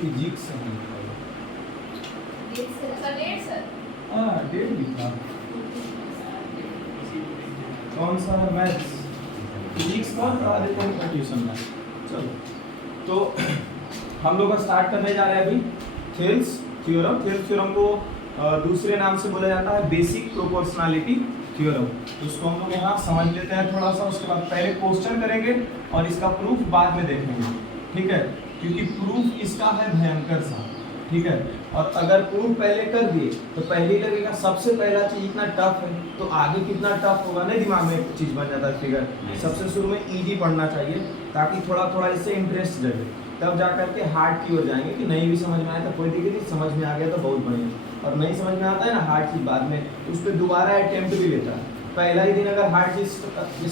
Physics है। हाँ date लिखा, कौन सा है? मैथ्स, फिजिक्स का करा देते हैं ट्यूशन में। चलो तो हम लोग स्टार्ट करने जा रहे हैं अभी थेल्स थ्योरम। थेल्स थ्योरम को दूसरे नाम से बोला जाता है बेसिक प्रोपोर्शनैलिटी थ्योरम। तो इसको हम लोग यहाँ समझ लेते हैं थोड़ा सा, उसके बाद पहले क्वेश्चन करेंगे और इसका प्रूफ बाद में देखेंगे, ठीक है? क्योंकि प्रूफ इसका है भयंकर सा, ठीक है? और अगर प्रूफ पहले कर दिए तो पहले ही लगेगा सबसे पहला चीज इतना टफ है तो आगे कितना टफ होगा, नहीं दिमाग में एक चीज बन जाता है फिगर। सबसे शुरू में इजी पढ़ना चाहिए ताकि थोड़ा थोड़ा इससे इंटरेस्ट जगे, तब जा करके हार्ड की ओर जाएंगे। कि नहीं भी समझ में आया तो कोई दिक्कत नहीं, समझ में आ गया तो बहुत बढ़िया, और नहीं समझ में आता है ना हार्ड चीज बाद में उस पर दोबारा अटेम्प्ट भी लेता है। पहला ही दिन अगर हार्ड चीज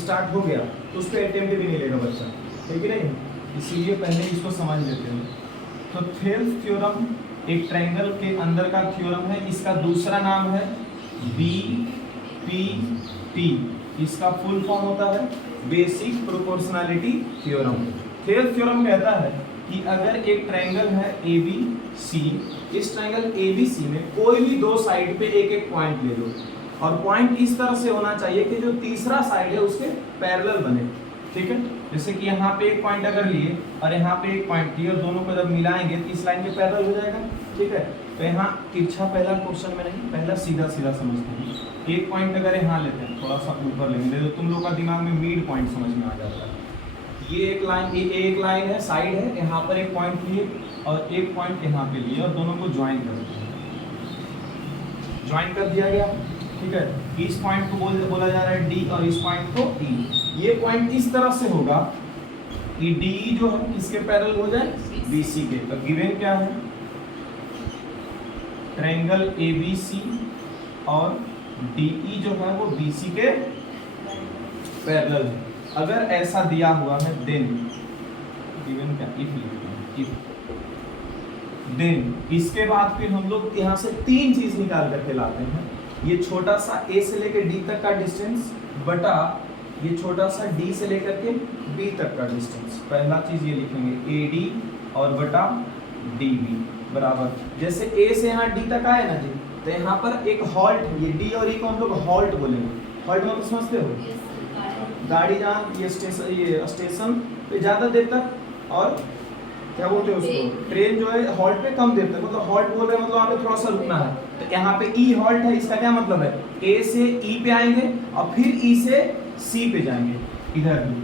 स्टार्ट हो गया तो उस पर अटेम्प्ट भी नहीं लेगा बच्चा, ठीक है नहीं? इसीलिए पहले इसको समझ लेते हैं। तो थेल्स थ्योरम एक ट्रायंगल के अंदर का थ्योरम है। इसका दूसरा नाम है BPT। इसका फुल फॉर्म होता है basic proportionality theorem. Thales theorem कहता है कि अगर एक ट्रायंगल है ABC, इस ट्रायंगल ABC में कोई भी दो साइड पे एक एक पॉइंट ले लो, और पॉइंट इस तरह से होना चाहिए कि जो तीसरा साइड है उसके पैरेलल बने, ठीक है? जैसे कि यहाँ पे एक पॉइंट अगर लिए और यहाँ पे एक पॉइंट लिए और दोनों को जब मिलाएंगे तो इस लाइन के पैरेलल हो जाएगा, ठीक है? तो यहाँ तिरछा पहला क्वेश्चन में नहीं, पहला सीधा सीधा समझते हैं। एक पॉइंट अगर यहाँ लेते हैं, थोड़ा सा ऊपर लेंगे तो तुम लोग का दिमाग में मिड पॉइंट समझ में आ जाता है। ये एक लाइन है, साइड है, यहाँ पर एक पॉइंट लिए और एक पॉइंट यहाँ पे लिए और दोनों को ज्वाइन कर दिया, ज्वाइन कर दिया गया, ठीक है? इस पॉइंट को बोला जा रहा है D और इस पॉइंट को E। ये पॉइंट इस तरह से होगा कि DE जो है किसके पैरेलल हो जाए? BC के। तो गिवन क्या है? ट्रायंगल ABC और DE जो है वो BC के पैरेलल है। अगर ऐसा दिया हुआ है देन गिवन क्या? इफ लिखते हैं, देन इसके बाद फिर हम लोग यहाँ से तीन चीज निकाल करके लाते हैं। ये छोटा सा A से लेकर D तक का डिस्टेंस बटा ये छोटा सा D से लेकर के B तक का डिस्टेंस। पहला चीज ये लिखेंगे AD और बटा DB बराबर, जैसे A से यहाँ D तक आए ना जी, तो यहाँ पर एक हॉल्ट है, ये D और E को हम लोग हॉल्ट बोलेंगे। हॉल्ट मतलब समझते हो? गाड़ी जहाँ ये स्टेशन पे ज्यादा देर तक, और क्या बोलते हैं उसको, ट्रेन जो है हॉल्ट पे कम देर तक, मतलब हॉल्ट बोल रहे हैं मतलब वहाँ पे थोड़ा सा रुकना है। तो यहाँ पे E हॉल्ट है, इसका क्या मतलब है? A से E पे आएंगे और फिर E से C पे जाएंगे। इधर भी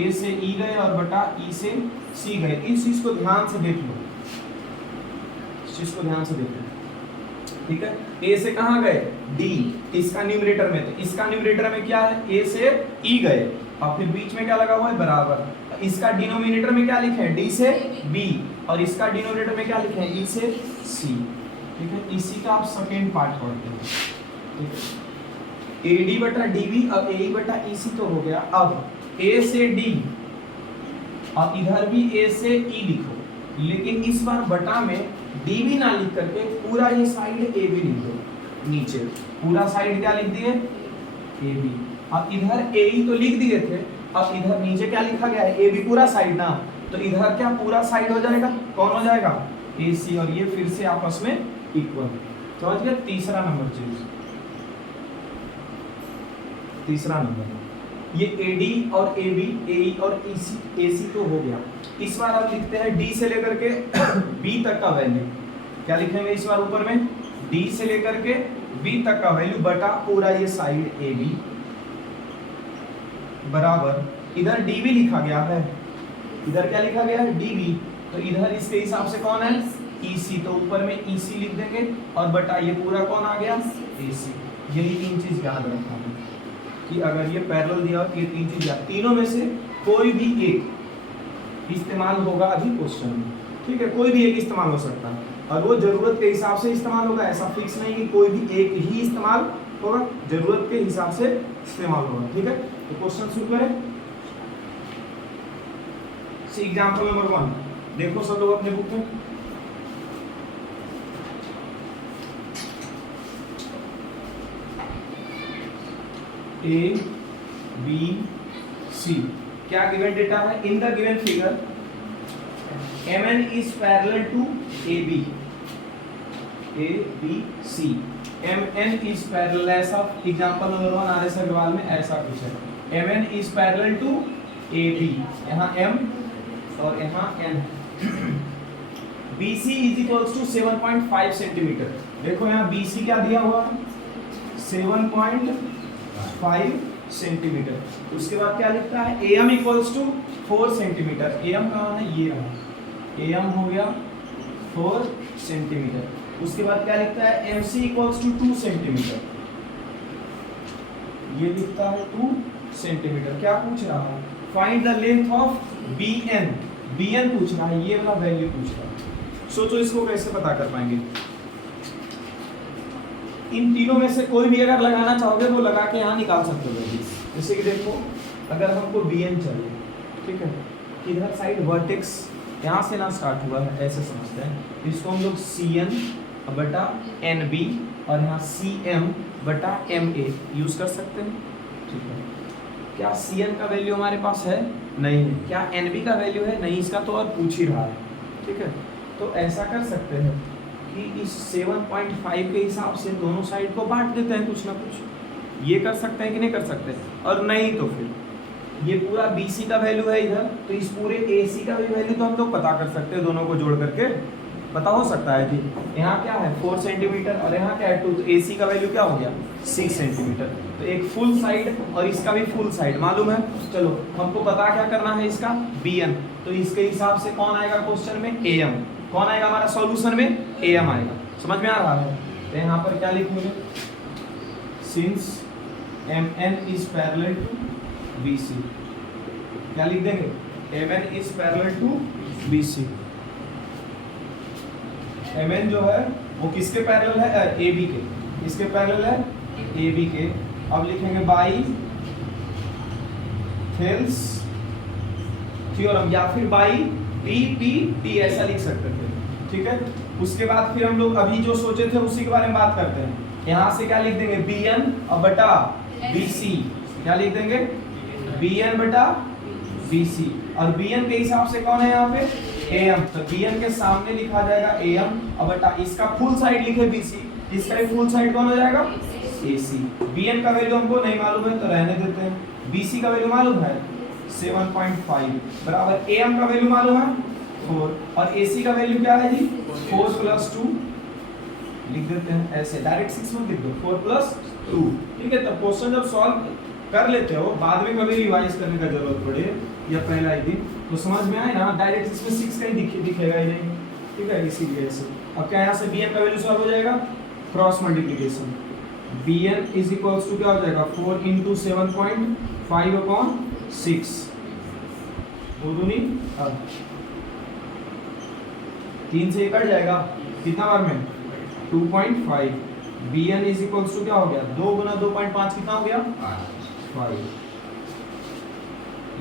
A से E गए और बटा E से C गए। इस चीज को ध्यान से देख लो, इस चीज को ध्यान से देख लो, ठीक है? A से कहाँ गए? D, इसका न्यूमरेटर में, तो इसका न्यूमरेटर में क्या है? A से E गए और फिर बीच में क्या लगा हुआ है? बराबर। इसका डिनोमिनेटर में क्या लिखे हैं? D से B, और इसका डिनोमिनेटर में क्या लिखे हैं? E से C, ठीक है? इसी का आप सेकेंड पार्ट पढ़ते हैं, ठीक है? AD बटा DB, अब AE बटा EC तो हो गया। अब A से D और इधर भी A से E लिखो, लेकिन इस बार बटा में DB ना लिख करके पूरा ये साइड AB लिख दो। नीचे पूरा साइड क्या लिख दिए? AB। अब इधर AE तो लिख दिए थे, अब इधर नीचे क्या लिखा गया है? AB पूरा साइड ना, तो इधर क्या पूरा साइड हो जाएगा? कौन हो जाएगा? AC, और ये फिर से आपस में इक्वल। समझ गए? तीसरा नंबर चीज, तीसरा नंबर ये AD और AB, AE और AC तो हो गया। इस बार हम लिखते हैं D से लेकर के B तक का वैल्यू। क्या लिखेंगे इस बार ऊपर में? D से लेकर के B तक का वैल्यू बटा पूरा ये साइड AB बराबर, इधर DB लिखा गया है, इधर क्या लिखा गया है? DB, तो इधर इसके हिसाब से कौन है? EC, तो ऊपर में EC लिख देंगे और बटा ये पूरा कौन आ गया? AC। यही तीन चीज याद रखना है कि अगर ये पैरेलल दिया और ये तीन चीज याद, तीनों में से कोई भी एक इस्तेमाल होगा अभी क्वेश्चन में, ठीक है? कोई भी एक इस्तेमाल हो सकता है और वो जरूरत के हिसाब से इस्तेमाल होगा। ऐसा फिक्स नहीं कि कोई भी एक ही इस्तेमाल होगा, जरूरत के हिसाब से इस्तेमाल होगा, ठीक है? तो क्वेश्चन शुरू करें। सी एग्जांपल नंबर 1 देखो सब लोग अपने बुक में। A B C क्या गिवन डेटा है? In the given figure MN is parallel to AB, ABC, MN is parallel, ऐसा एग्जांपल नंबर 1 RS अग्रवाल में ऐसा कुछ है, MN is parallel to AB, यहाँ M और यहाँ N, BC is equals to 7.5 centimetre. देखो यहाँ BC क्या दिया हुआ है, 7.5 सेंटीमीटर। उसके बाद क्या लिखता है, AM equals to 4 centimetre. AM कहाँ है, ये रहा, AM हो गया 4 सेंटीमीटर। उसके बाद क्या लिखता है, MC इक्वल्स टू 2 सेंटीमीटर, ये लिखता है 2 सेंटीमीटर। क्या पूछ रहा है, find the length of BN, BN पूछ रहा है, ये वाला वैल्यू पूछ रहा है। सोचो इसको कैसे पता कर पाएंगे। इन तीनों में से कोई भी अगर लगाना चाहोगे तो लगा के यहाँ निकाल सकते हो वैल्यूज। जैसे कि देखो, अगर हमको BN चाहिए, ठीक है, इधर साइड वर्टेक्स यहाँ से ना स्टार्ट हुआ है, ऐसे समझते हैं, इसको हम लोग CN बटा NB और यहाँ CM बटा MA यूज कर सकते हैं, ठीक है। क्या CN का वैल्यू हमारे पास है, नहीं है। क्या NB का वैल्यू है, नहीं, इसका तो और पूछ ही रहा है, ठीक है। तो ऐसा कर सकते हैं कि इस 7.5 के हिसाब से दोनों साइड को बांट देते हैं कुछ ना कुछ, ये कर सकते हैं कि नहीं कर सकते, और नहीं तो फिर ये पूरा BC का वैल्यू है इधर, तो इस पूरे AC का भी वैल्यू तो हम लोग पता कर सकते हैं, दोनों को जोड़ करके पता हो सकता है कि यहाँ क्या है 4 सेंटीमीटर और यहाँ क्या है 2, तो AC का वैल्यू क्या हो गया 6 सेंटीमीटर। तो एक फुल साइड और इसका भी फुल साइड मालूम है। चलो हमको पता क्या करना है इसका, BN, तो इसके हिसाब से कौन आएगा क्वेश्चन में, AM। कौन आएगा हमारा सॉल्यूशन में, AM आएगा। समझ में आ रहा है। तो यहाँ पर क्या लिखेंगे, since MN is parallel to BC, क्या लिख देंगे, MN is parallel to BC। MN जो है वो किसके पैरेलल है, AB के, किसके पैरेलल है, AB के। अब लिखेंगे बाई थेल्स थ्योरम या फिर बाई PPT, ऐसा लिख सकते थे, ठीक है। उसके बाद फिर हम लोग अभी जो सोचे थे उसी के बारे में बात करते हैं। यहाँ से क्या लिख देंगे, BN और बटा BC, क्या लिख देंगे, BN बटा BC, और BN के हिसाब से कौन है यहाँ पे, AM, तो BN के सामने लिखा जाएगा AM और बटा इसका फुल साइड लिखे BC, इसका फुल साइड कौन हो जाएगा, AC। BN का वैल्यू हमको नहीं मालूम है तो रहने देते हैं। BC का वैल्यू मालूम है 7.5 बराबर AM का वैल्यू मालूम है 4 और AC का वैल्यू क्या है जी 4 + 2, लिख देते हैं ऐसे, डायरेक्ट 6 मत लिख दो, 4 + 2, ठीक है। तो क्वेश्चन जब सॉल्व कर लेते हो, बाद में कभी रिवाइज करने का जरूरत पड़े या पहला ही दिन, तो समझ में आए ना, डायरेक्ट इसमें 6 कहीं दिखेगा ही नहीं, ठीक है, इसीलिए ऐसे। अब क्या यहाँ से BN का वैल्यू सॉल्व हो जाएगा, cross multiplication, BN is equals to क्या हो जाएगा 4 × 7.5/6, दूनी 3 से कट जाएगा, कितना बार में 2.5। BN इज इक्वल्स टू क्या हो गया, 2 × 2.5 कितना हो गया 5।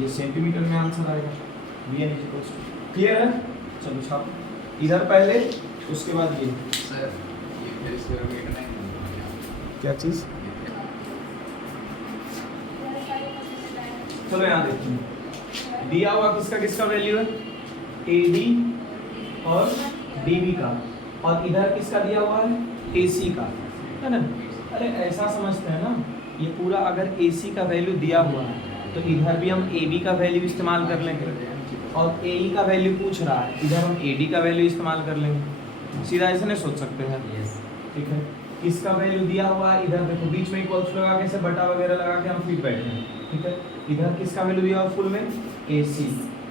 ये सेंटीमीटर में आंसर आएगा, BN is equals to, clear है। चलो छाप इधर पहले, उसके बाद ये सर, ये फिर स्क्वायर मीटर नहीं, क्या चीज, चलो यहाँ देखते हैं। दिया हुआ किसका किसका वैल्यू है, AD और DB का, और इधर किसका दिया हुआ है AC का, है ना। अरे ऐसा समझते हैं ना, ये पूरा अगर AC का वैल्यू दिया हुआ है तो इधर भी हम AB का वैल्यू इस्तेमाल कर लेंगे, और AE का वैल्यू पूछ रहा है, इधर हम AD का वैल्यू इस्तेमाल कर लेंगे। सीधा ऐसे नहीं सोच सकते हैं, ठीक है। किसका वैल्यू दिया हुआ है, इधर देखो बीच में इक्वल्स लगा के, से बटा वगैरह लगा के हम फिर बैठे हैं, ठीक है। इधर किसका वैल्यू दिया हुआ फुल में, AC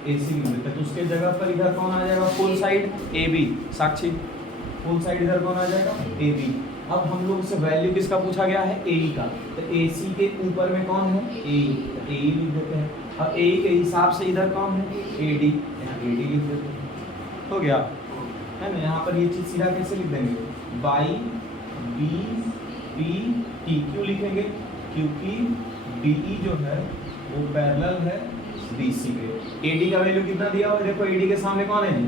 लिख देते हैं, तो उसके जगह पर इधर कौन आ जाएगा, फुल साइड AB, साक्षी फुल साइड इधर कौन आ जाएगा AB। अब हम लोग से वैल्यू किसका पूछा गया है, AE का, तो AC के ऊपर में कौन है, AE, तो AE लिख देते हैं, और AE के हिसाब से इधर कौन है, AD, यहाँ AD लिख देते हैं, हो गया, है ना। यहाँ पर ये चीज़ सीधा कैसे लिख देंगे, बाई BPT, क्यों लिखेंगे, क्योंकि DE जो है वो पैरेलल है BC के। AD का वैल्यू कितना दिया हुआ है, देखो AD के सामने कौन है जी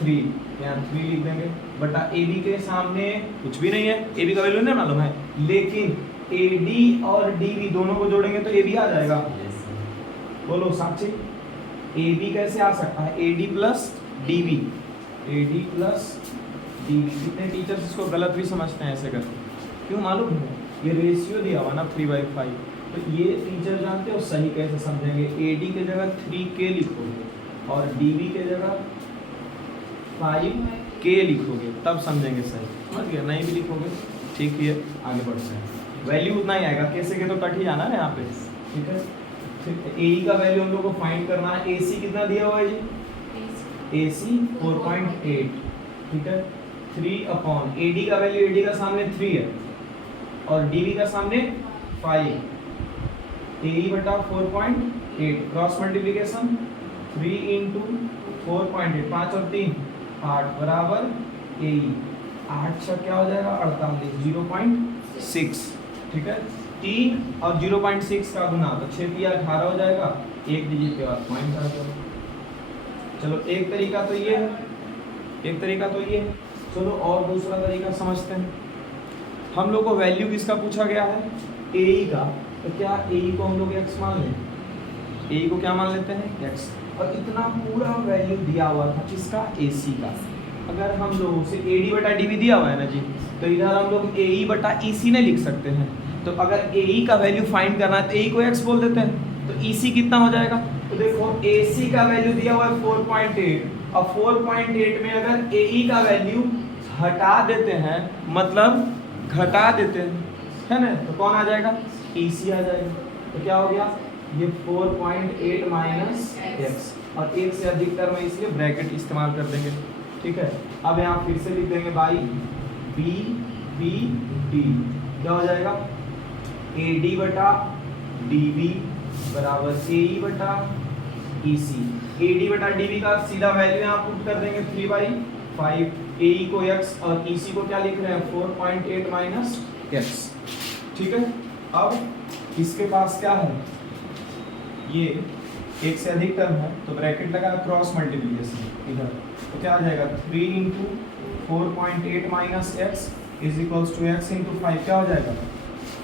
3, यहाँ 3 लिख देंगे, बटा AB के सामने कुछ भी नहीं है, AB का वैल्यू नहीं मालूम है, लेकिन AD और DB दोनों को जोड़ेंगे तो AB आ जाएगा। बोलो साक्षी, AB कैसे आ सकता है, AD + DB, AD plus DB. कितने टीचर्स इसको गलत भी समझते हैं ऐसे करके, क्यों मालूम है? ये रेशियो दिया हुआ ना 3/5, तो ये टीचर जानते हो सही कैसे समझेंगे? एडी के जगह 3k लिखोगे और डीबी के जगह 5k लिखोगे, तब समझेंगे सही, समझ गया? नहीं भी लिखोगे ठीक ही है, आगे बढ़ते हैं। वैल्यू उतना ही आएगा, कैसे के तो कट ही जाना है यहाँ पे, ठीक है। फिर ए का वैल्यू हम लोग को फाइंड करना है। एसी कितना दिया हुआ है जी? एसी 4.8, ठीक है। 3 अपॉन एडी का वैल्यू, एडी का सामने 3 है और डीबी का सामने 5, ए बटा 4.8, क्रॉस मल्टीप्लिकेशन 3 इंटू 4.8, 5 और 3 8 बराबर ए, 8 से क्या हो जाएगा 48, 0.6, ठीक है। 3 और 0.6 का गुना तो 6 या 18 हो जाएगा, एक डिजिट के बाद पॉइंट आ जाएगा। चलो एक तरीका तो ये है, एक तरीका तो ये है। चलो और दूसरा तरीका समझते हैं। हम लोग को वैल्यू किसका पूछा गया है? ए का, तो क्या ए को हम लोग x मान लें? ए को क्या मान लेते हैं? x। और इतना पूरा वैल्यू दिया हुआ था किसका? AC का। अगर हम लोग उसे AD बटा DB दिया हुआ है ना जी, तो इधर हम लोग AE बटा EC नहीं लिख सकते हैं। तो अगर AE का वैल्यू फाइंड करना है तो AE को x बोल देते हैं, तो EC कितना हो जाएगा? तो देखो AC का वैल्यू दिया हुआ है 4.8 और 4.8 में अगर AE का वैल्यू हटा देते हैं, मतलब घटा देते हैं, है ना, तो कौन आ जाएगा? EC आ जाएगा। तो क्या हो गया? ये 4.8 माइनस x, और एक से अधिक टर्म है इसलिए ब्रैकेट इस्तेमाल कर देंगे, ठीक है। अब यहाँ फिर से लिख देंगे बाई बी बी डी, क्या हो जाएगा? AD बटा DB बराबर AE बटा EC। AD बटा DB का सीधा वैल्यू यहाँ पुट कर देंगे 3/5, AE को x और EC को क्या लिख रहे हैं? 4.8 माइनस x, ठीक है। अब इसके पास क्या है? ये एक से अधिक टर्म है तो ब्रैकेट लगा, क्रॉस मल्टीप्लिकेशन इधर, तो क्या आ जाएगा? 3 into 4.8 minus x is equals to x into 5, क्या हो जाएगा?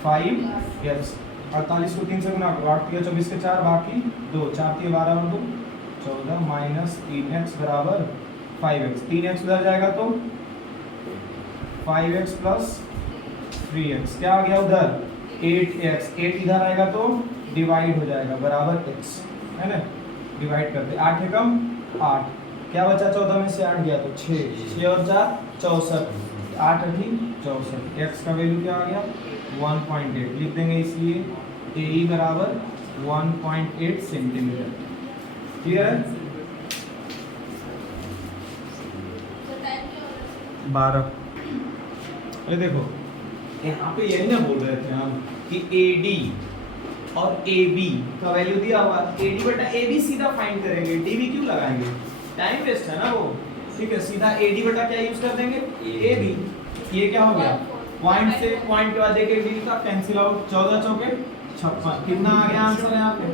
5x। 48 को 3 से गुना करो, 8 24 के 4 बाकी 2, 4 12 और 2 14 माइनस 3x बराबर 5x। 3x उधर जाएगा तो 5x प्लस 3x, क्या आ गया उधर? 8x। 8 इधर आएगा तो डिवाइड हो जाएगा बराबर x, है ना। डिवाइड करते 8 एकम 8, क्या बचा? 14 में से 8 गया तो 6, 6 और 4 64, 8 अठी 64। x का वैल्यू क्या आ गया? 1.8 लिख देंगे, इसलिए AE बराबर 1.8 सेंटीमीटर। क्लियर है? 12। अरे देखो यहाँ पे यही ना बोल रहे थे हम कि AD और AB का वैल्यू दिया हुआ, AD बटा AB सीधा फाइंड करेंगे, DB क्यों लगाएंगे? टाइम वेस्ट है ना वो, ठीक है। सीधा AD बटा क्या यूज कर देंगे? AB। ये क्या हो गया? पॉइंट से पॉइंट के बाद एक डिजिट का कैंसिल आउट, 14 चौके 56, कितना आ गया आंसर यहाँ पे?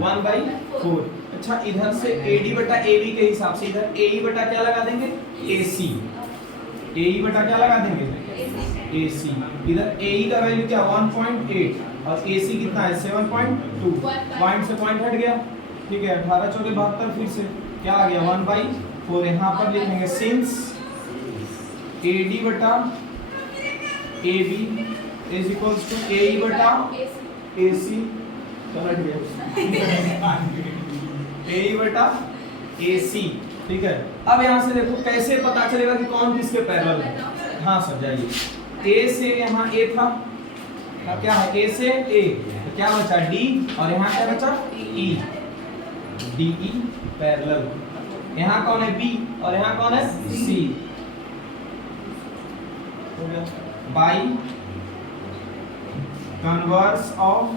1/4। अच्छा, इधर से AD बटा AB के हिसाब से इधर AE बटा क्या लगा देंगे? AC। AE बटा क्या लगा देंगे? AC। इधर AE का वैल्यू क्या? 1.8 और AC कितना है? 7.2। पॉइंट से पॉइंट हट गया, ठीक है। 18 चौके 72, फिर से क्या आ गया? 1/4। यहाँ पर लिखेंगे सिंस AD बटा AB is equals to AE बटा AC, चल हट गया, AE बटा AC, ठीक है। अब यहाँ से देखो कैसे पता चलेगा कि कौन किसके पैरेलल है? हाँ सर जाइए, A से यहाँ A था, क्या है? A से A, तो क्या बचा? D, और यहाँ क्या बचा? E, DE parallel. यहाँ कौन है? B, और यहाँ कौन है? C। By converse of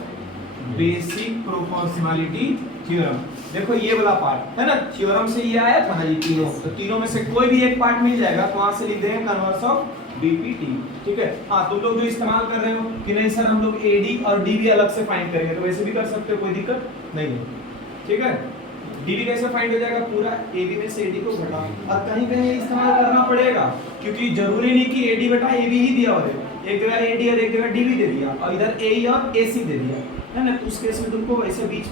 basic proportionality theorem. देखो ये वाला पार्ट है ना, थ्योरम से ये आया था ना ये तीनों, तो तीनों में से कोई भी एक पार्ट मिल जाएगा तो वहां से लिख देंगे कन्वर्स ऑफ BPT, ठीक है। हाँ, तुम लोग जो इस्तेमाल कर रहे हो कि नहीं सर हम लोग AD और DB अलग से फाइंड करेंगे, तो वैसे भी कर सकते हो, कोई दिक्कत नहीं है, ठीक है। DB कैसे फाइंड हो जाएगा? पूरा AB में से AD को घटा, और कहीं कहीं इस्तेमाल करना पड़ेगा क्योंकि जरूरी नहीं कि AD बटा AB ही दिया हो, एक जगह AD और एक जगह DB दे दिया और इधर AE और AC दे दिया, है ना। उस केस में तुमको वैसे बीच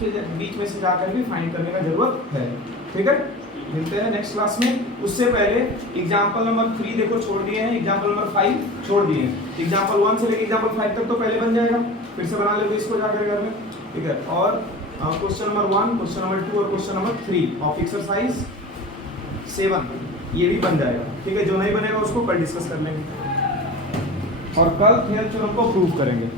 में से जाकर भी फाइंड करने का जरूरत है, ठीक है। मिलते हैं नेक्स्ट क्लास में। उससे पहले एग्जाम्पल नंबर 3 देखो छोड़ दिए हैं, एग्जाम्पल नंबर 5 छोड़ दिए हैं। एग्जाम्पल 1 से लेकर एग्जाम्पल 5 तक तो पहले बन जाएगा, फिर से बना लेते इसको जाकर घर में, ठीक है। और क्वेश्चन नंबर 1, क्वेश्चन नंबर 2 और क्वेश्चन नंबर 3 ऑफ एक्सरसाइज 7 ये भी बन जाएगा, ठीक है। जो नहीं बनेगा उसको कल डिस्कस कर लेंगे और कल थेरम को प्रूव करेंगे।